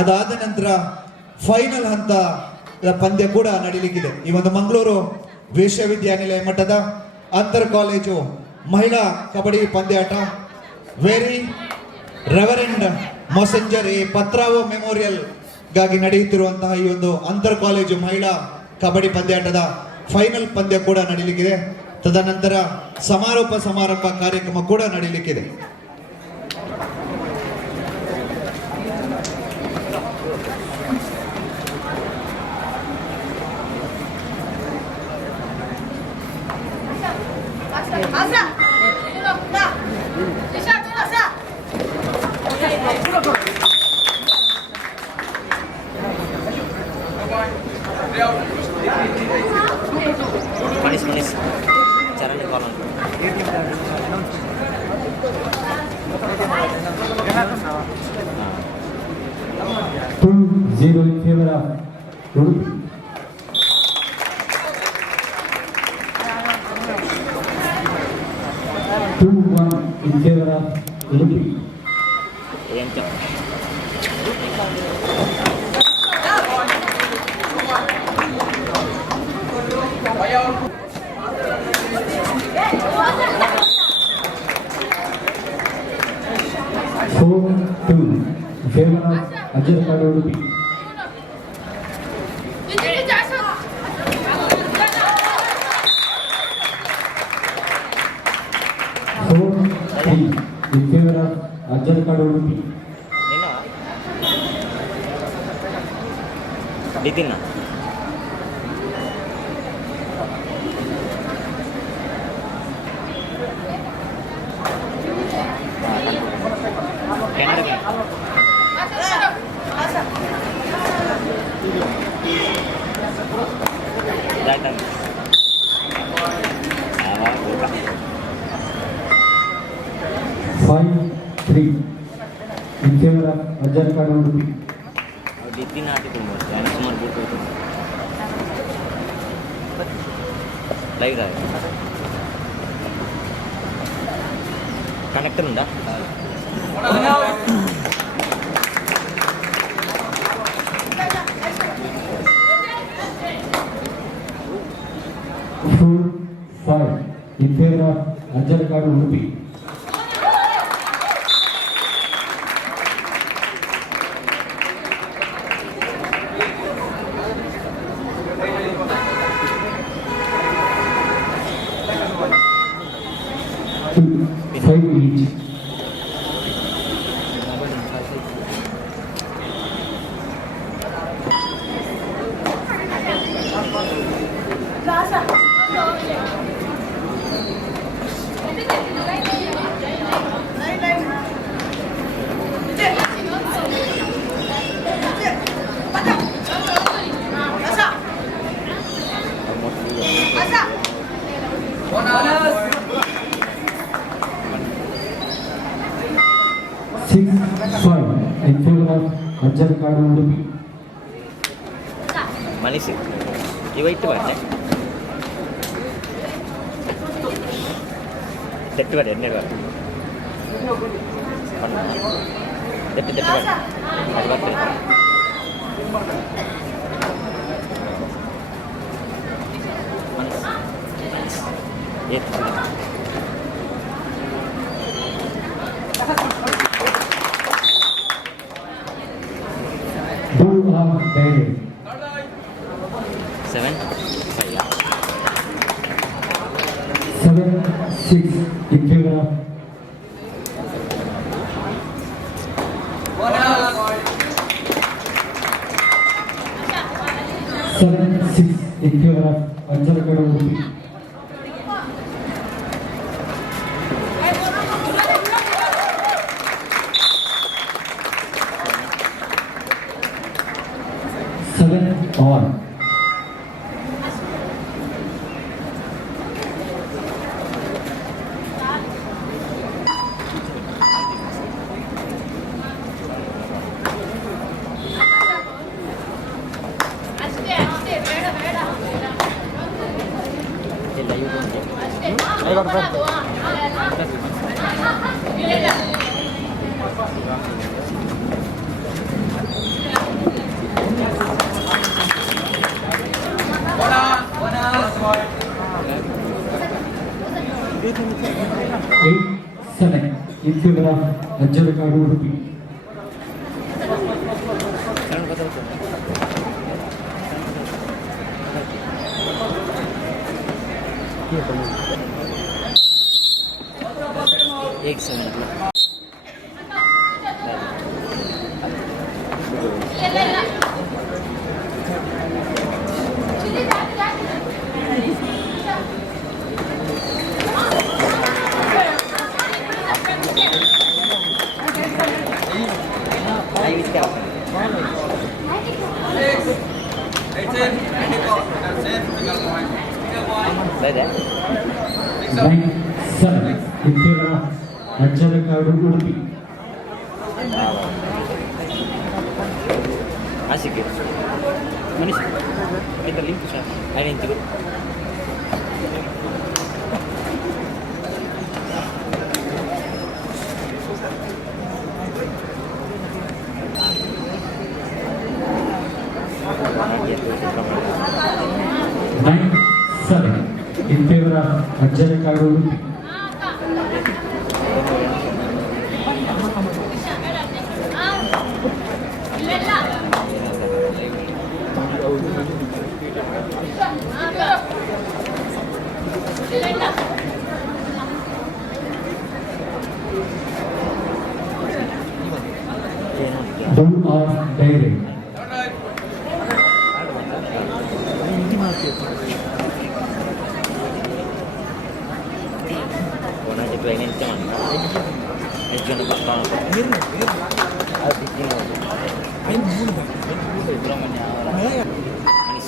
ಅದಾದ ನಂತರ ಫೈನಲ್ ಹಂತದ ಪಂದ್ಯ ಕೂಡ ನಡೆಯಲಿಕ್ಕಿದೆ. ಈ ಒಂದು ಮಂಗಳೂರು ವಿಶ್ವವಿದ್ಯಾನಿಲಯ ಮಟ್ಟದ ಅಂತರ್ ಕಾಲೇಜು ಮಹಿಳಾ ಕಬಡ್ಡಿ ಪಂದ್ಯಾಟ very reverend monsignor A.PATRAO memorial ಗಾಗಿ ನಡೆಯುತ್ತಿರುವಂತಹ ಈ ಒಂದು ಅಂತರ್ ಕಾಲೇಜು ಮಹಿಳಾ ಕಬಡ್ಡಿ ಪಂದ್ಯಾಟದ ಫೈನಲ್ ಪಂದ್ಯ ಕೂಡ ನಡೆಯಲಿಕ್ಕಿದೆ. ತದನಂತರ ಸಮಾರೋಪ ಸಮಾರಂಭ ಕಾರ್ಯಕ್ರಮ ಕೂಡ ನಡೆಯಲಿಕ್ಕಿದೆ. manis caranya kolon 2-0 in favor of Udupi. 2-1 in favor of Udupi. 4-2 in favor of Ajjarakadu Udupi. 4-3 in favor of Ajjarakadu Udupi. Ditina. In favor of Ajjarakadu Udupi. Ditina ati tumbo. Yana sumar buku itu. Live dah. Connector unda. 4-5 in favor of Ajjarakadu Udupi. 5 each. In favor of Ajjarakadu Udupi. Manis. Iwa itu apa? Tettu ada ni apa? Tettu ada. Ada apa? Manis. Itu. David. 7-5. 7-6 in favor of 7-6 in favor of Ajjarakadu Udupi. 7-all. 8-7 in favor of Ajjarakadu Udupi. एक समय 9-7 in favor of Ajjarakadu Udupi. Asik ya. Manis. Kita link bisa. Ada yang juga. In favor of Ajjarakadu Udupi. Two of Dairy. Ini cuman. Ini cuma pasang. Habis ini. Main bulu. Subrahmanya. Manis.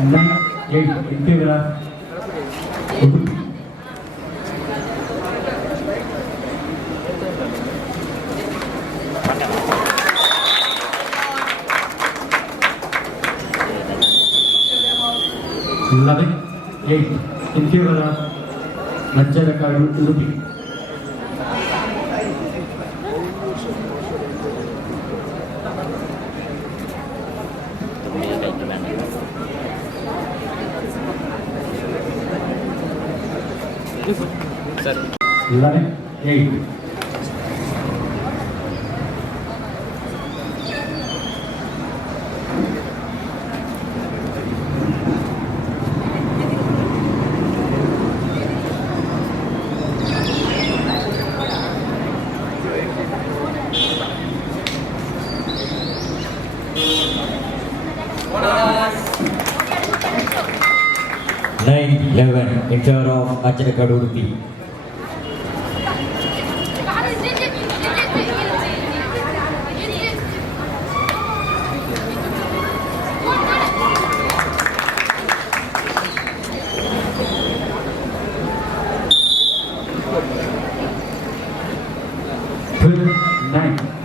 9-8 in favor of Udupi. Loving 8 in favor of Ajjarakadu Udupi. Sir. 11-8. In favor of Ajjarakadu Udupi.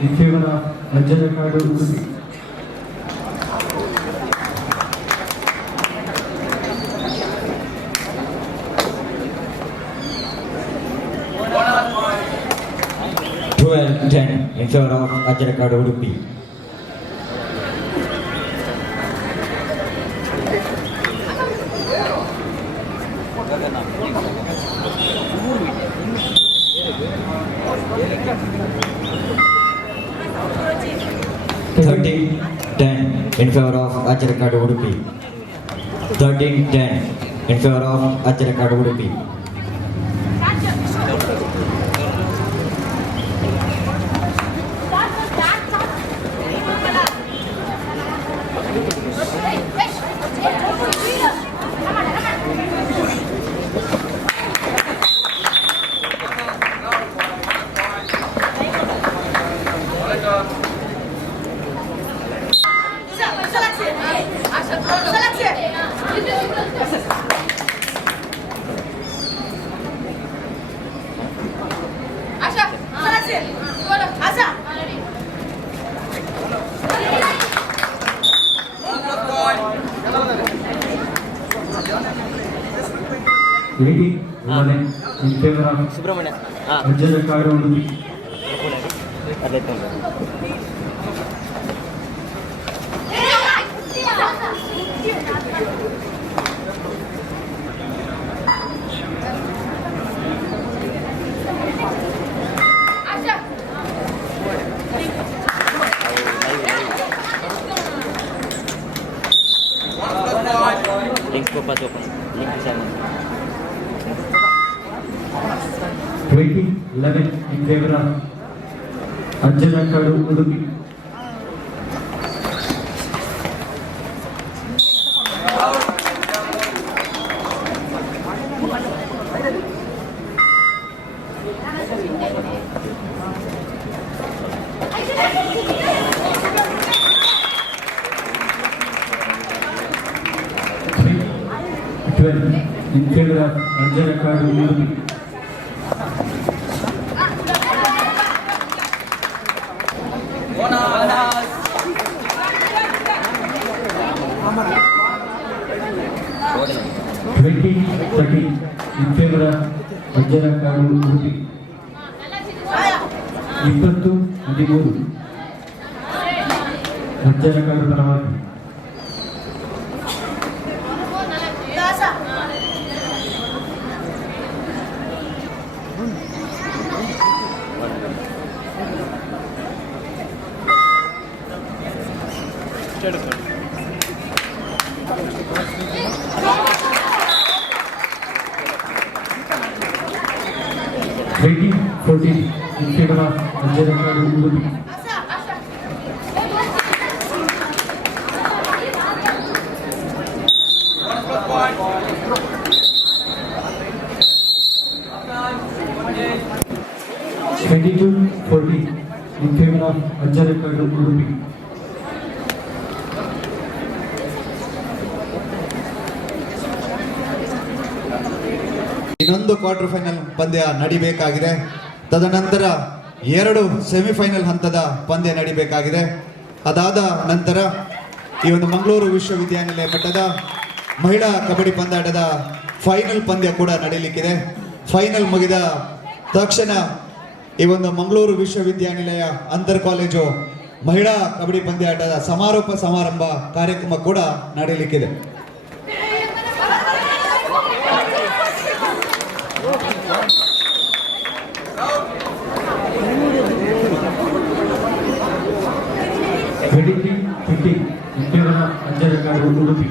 In favor of Ajjarakadu Udupi. In favor of Ajjarakadu Udupi. In favor of Ajjarakadu Udupi. 13-10 in favor of Ajjarakadu Udupi. 18-11 in favor of Subrahmanya Ajjarakadu Udupi. ಅದೈತೆ ನೋಡಿ. Link open link sir 20-11 in favor of Ajjarakadu Udupi. In favor of Ajjarakadu Udupi. In favor of Ajjarakadu Udupi. 20-13 Ajjarakadu ಪರವಾಗಿ. In favor of Ajjarakadu Udupi. 22-14 in favor of Ajjarakadu Udupi. ಇನ್ನೊಂದು quarter final ಪಂದ್ಯ ನಡಿಬೇಕಾಗಿದೆ. ತದನಂತರ 2 semifinal ಹಂತದ ಪಂದ್ಯ ನಡಿಬೇಕಾಗಿದೆ. ಅದಾದ ನಂತರ ಈ ಒಂದು ಮಂಗಳೂರು ವಿಶ್ವವಿದ್ಯಾನಿಲಯ ಮಟ್ಟದ ಮಹಿಳಾ ಕಬಡ್ಡಿ ಪಂದ್ಯಾಟದ ಫೈನಲ್ ಪಂದ್ಯ ಕೂಡ ನಡೀಲಿಕ್ಕಿದೆ. ಫೈನಲ್ ಮುಗಿದ ತಕ್ಷಣ ಈ ಒಂದು ಮಂಗಳೂರು ವಿಶ್ವವಿದ್ಯಾನಿಲಯ ಅಂತರ್ ಕಾಲೇಜು ಮಹಿಳಾ ಕಬಡ್ಡಿ ಪಂದ್ಯಾಟದ ಸಮಾರೋಪ ಸಮಾರಂಭ ಕಾರ್ಯಕ್ರಮ ಕೂಡ ನಡೀಲಿಕ್ಕಿದೆ. In favor of Ajjarakadu Udupi.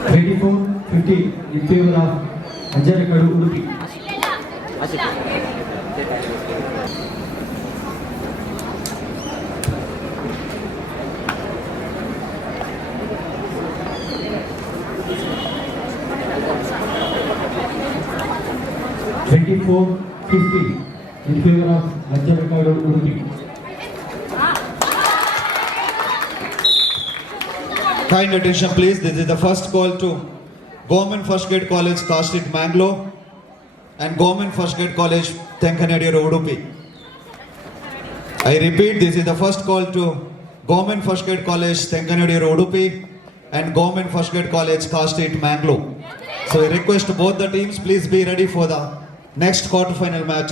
24-15. In favor of Ajjarakadu Udupi. 24-15 in favor of Ajjarakadu Udupi. Kind attention please, this is the first call to Government First Grade College Castrit Mangalore and Government First Grade College Tenkanadiya Udupi. I repeat, this is the first call to Government First Grade College Tenkanadiya Udupi and Government First Grade College Castrit Mangalore. So I request both the teams, please be ready for the next quarter final match.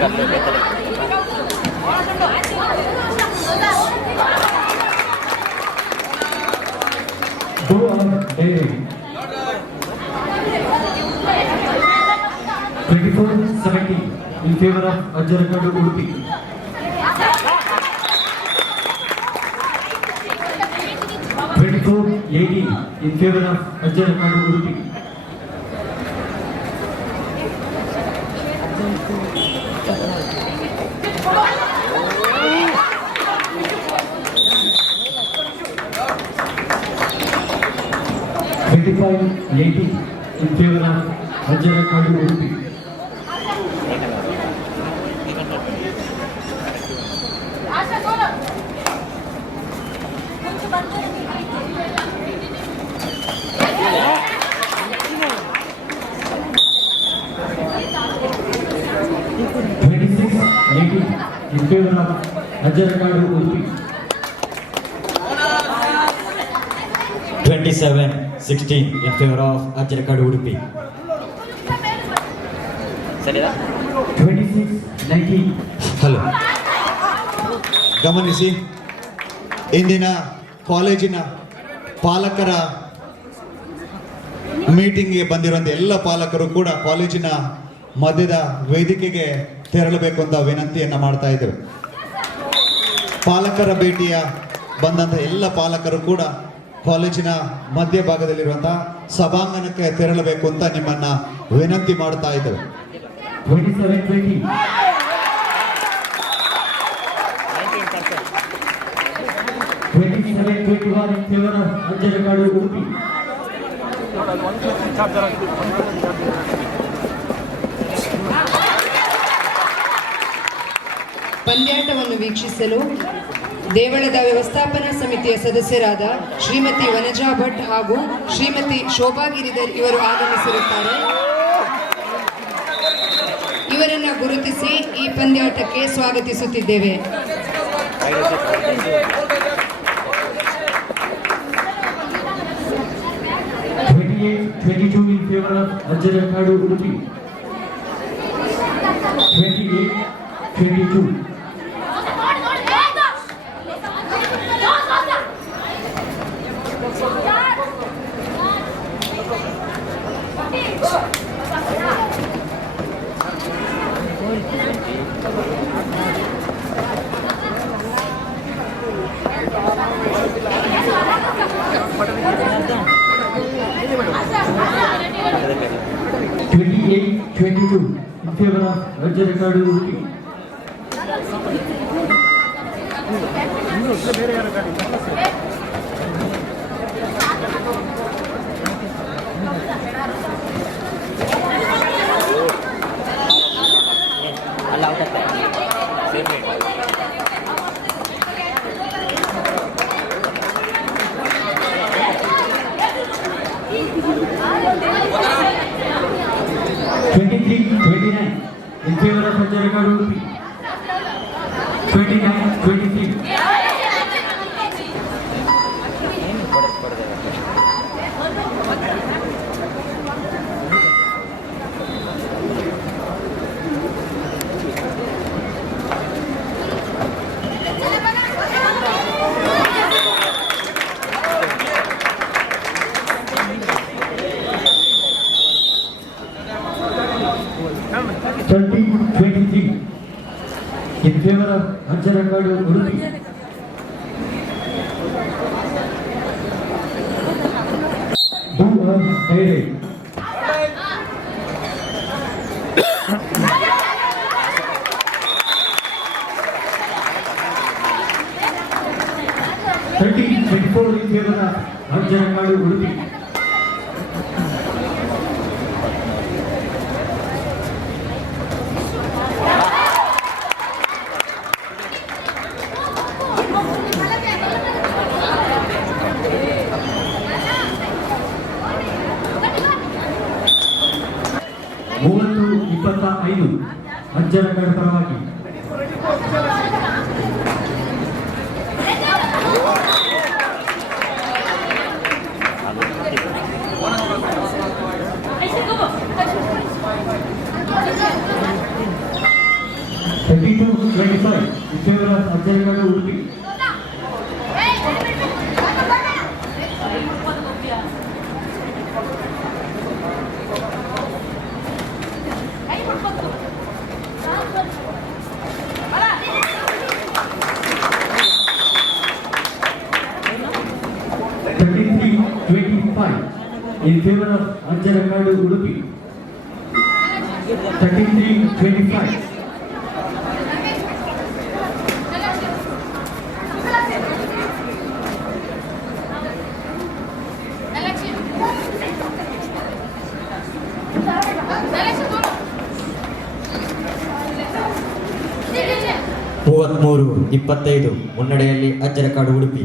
Go on, David. 24-70 in favor of Ajjarakadu Udupi. 24-18 in favor of Ajjarakadu Udupi. 25-18 in favor of Ajjarakadu Udupi. 26-18 in favor of Ajjarakadu Udupi. 27-16 in favor of Ajjarakadu Udupi. 26-19. Hello, ಗಮನಿಸಿ, ಇಂದಿನ ಕಾಲೇಜಿನ ಪಾಲಕರ ಮೀಟಿಂಗ್ಗೆ ಬಂದಿರುವಂಥ ಎಲ್ಲ ಪಾಲಕರು ಕೂಡ ಕಾಲೇಜಿನ ಮಧ್ಯದ ವೇದಿಕೆಗೆ ತೆರಳಬೇಕು ಅಂತ ವಿನಂತಿಯನ್ನು ಮಾಡ್ತಾ ಇದ್ದೇವೆ. ಪಾಲಕರ ಭೇಟಿಯ ಬಂದಂಥ ಎಲ್ಲ ಪಾಲಕರು ಕೂಡ ಕಾಲೇಜಿನ ಮಧ್ಯಭಾಗದಲ್ಲಿರುವಂತಹ ಸಭಾಂಗಣಕ್ಕೆ ತೆರಳಬೇಕು ಅಂತ ನಿಮ್ಮನ್ನ ವಿನಂತಿ ಮಾಡ್ತಾ ಇದ್ದೇವೆ. 27-20. 27-21 in favor of Ajjarakadu Udupi. ಪಂದ್ಯಾಟವನ್ನು ವೀಕ್ಷಿಸಲು ದೇವಳದ ವ್ಯವಸ್ಥಾಪನಾ ಸಮಿತಿಯ ಸದಸ್ಯರಾದ ಶ್ರೀಮತಿ ವನಜಾ ಭಟ್ ಹಾಗೂ ಶ್ರೀಮತಿ ಶೋಭಾ ಗಿರಿಧರ್ ಇವರು ಆಗಮಿಸಿರುತ್ತಾರೆ. ಇವರನ್ನ ಗುರುತಿಸಿ ಈ ಪಂದ್ಯಾಟಕ್ಕೆ ಸ್ವಾಗತಿಸುತ್ತಿದ್ದೇವೆ. 28-22 in favor of Ajjarakadu Udupi. 28-22. 28-22 in favor of Ajjarakadu Udupi. 23-29 in favor of Ajjarakadu Udupi. 29-23. 30-23 in favor of Ajjarakadu Udupi. 30-24 in favor of Ajjarakadu Udupi. 30-25 Ajjarakadu ಪರವಾಗಿ. 25 in favor of Ajjarakadu Udupi. 33-25 in favor of Ajjarakadu Udupi. 33-25. 33-25 ಮುನ್ನಡೆಯಲ್ಲಿ Ajjarakadu Udupi.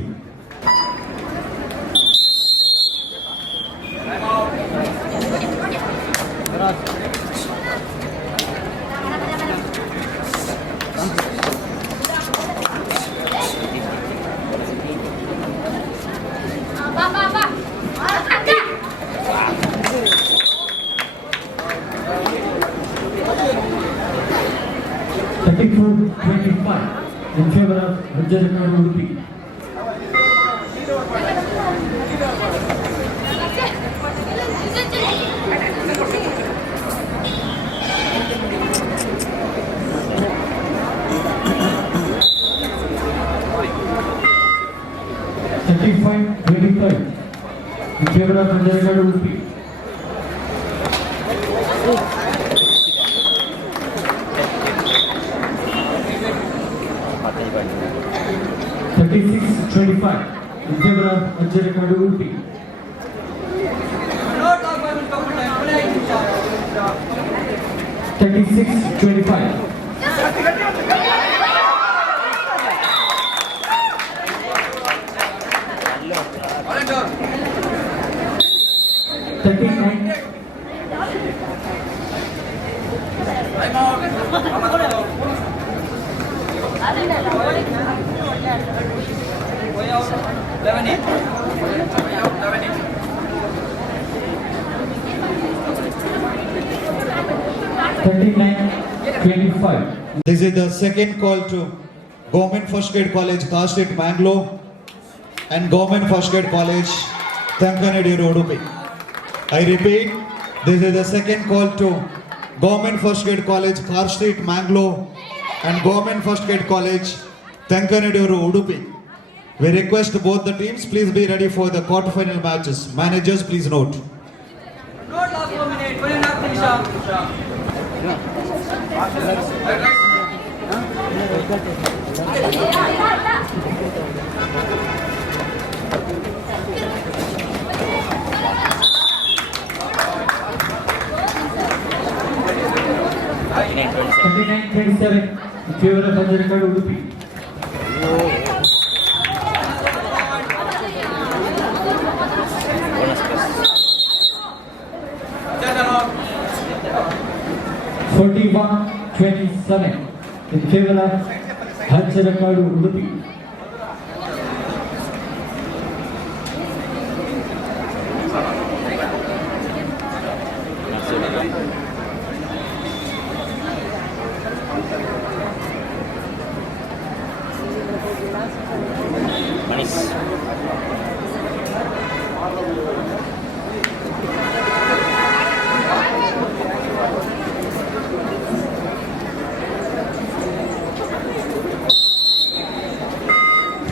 In favor of Ajjarakadu Udupi. 35-25 in favor of Ajjarakadu Udupi. 36-25 in favor of Ajjarakadu Udupi. 36-25. 39. 39-25. This is the second call to Government First Grade College, Caste at Mangalore, and Government First Grade College, Tankanadiru Udupi. I repeat, this is the second call to Government First Grade College, Car Street, Mangalore, and Government First Grade College, Tankanadiru Udupi. We request both the teams, please be ready for the quarterfinal matches. Managers, please note. Not last 1 minute, 1.5 39-27 in favor of Ajjarakadu Udupi. 41-27 in favor of Ajjarakadu Udupi.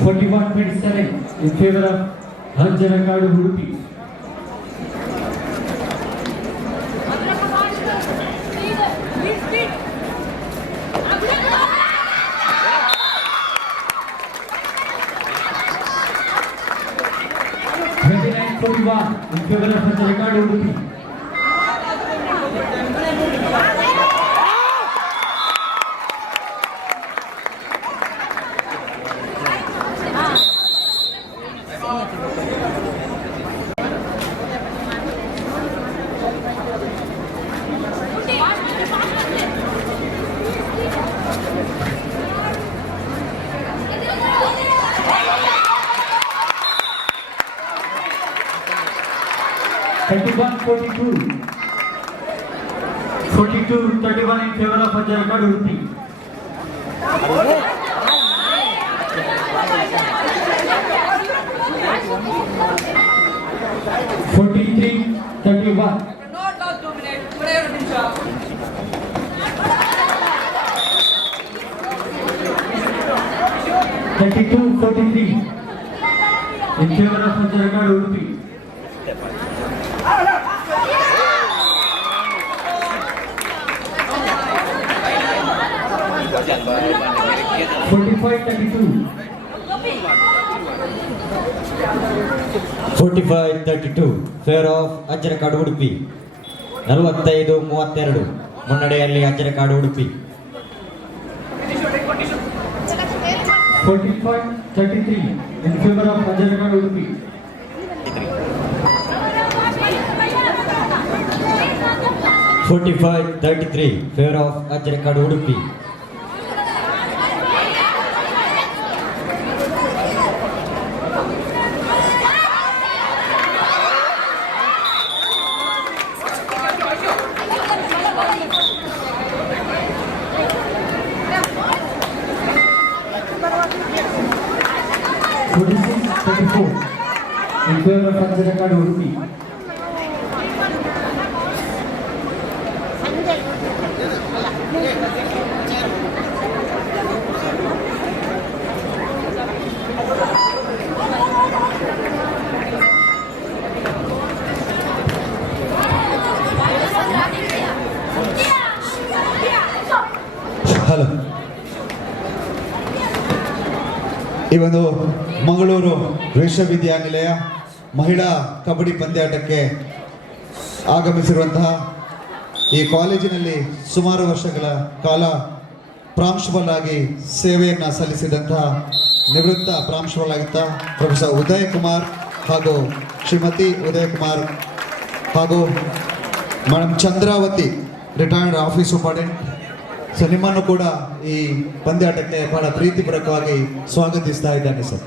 41-27 in favor of Ajjarakadu Udupi. 29-41 in favor of Ajjarakadu Udupi. 41-42 in favor of Ajjarakadu Udupi. 43-31. Not last 2 minutes. 2 ನಿಮಿಷ. 32-43 in favor of Ajjarakadu Udupi. 45-32. 45-32 favour of Ajjarakadu Udupi. 45-32 ಮುನ್ನಡೆಯಲ್ಲಿ Ajjarakadu Udupi. 45-33 in favor of Ajjarakadu Udupi. 45-33 favour of Ajjarakadu Udupi. 46-34 in favor of Ajjarakadu Udupi. 'Hello' ಈ ಒಂದು ಮಂಗಳೂರು ವಿಶ್ವವಿದ್ಯಾನಿಲಯ ಮಹಿಳಾ ಕಬಡ್ಡಿ ಪಂದ್ಯಾಟಕ್ಕೆ ಆಗಮಿಸಿರುವಂತಹ ಈ ಕಾಲೇಜಿನಲ್ಲಿ ಸುಮಾರು ವರ್ಷಗಳ ಕಾಲ ಪ್ರಾಂಶುಪಾಲರಾಗಿ ಸೇವೆಯನ್ನು ಸಲ್ಲಿಸಿದಂತಹ ನಿವೃತ್ತ ಪ್ರಾಂಶುಪಾಲರಾಗಿದ್ದ ಪ್ರೊಫೆಸರ್ ಉದಯ್ ಕುಮಾರ್ ಹಾಗೂ ಶ್ರೀಮತಿ ಉದಯ್ ಕುಮಾರ್ ಹಾಗೂ madam Chandravati retired office superintendent. So ನಿಮ್ಮನ್ನು ಕೂಡ ಈ ಪಂದ್ಯಾಟಕ್ಕೆ ಬಹಳ ಪ್ರೀತಿಪೂರ್ವಕವಾಗಿ ಸ್ವಾಗತಿಸ್ತಾ ಇದ್ದಾನೆ ಸರ್.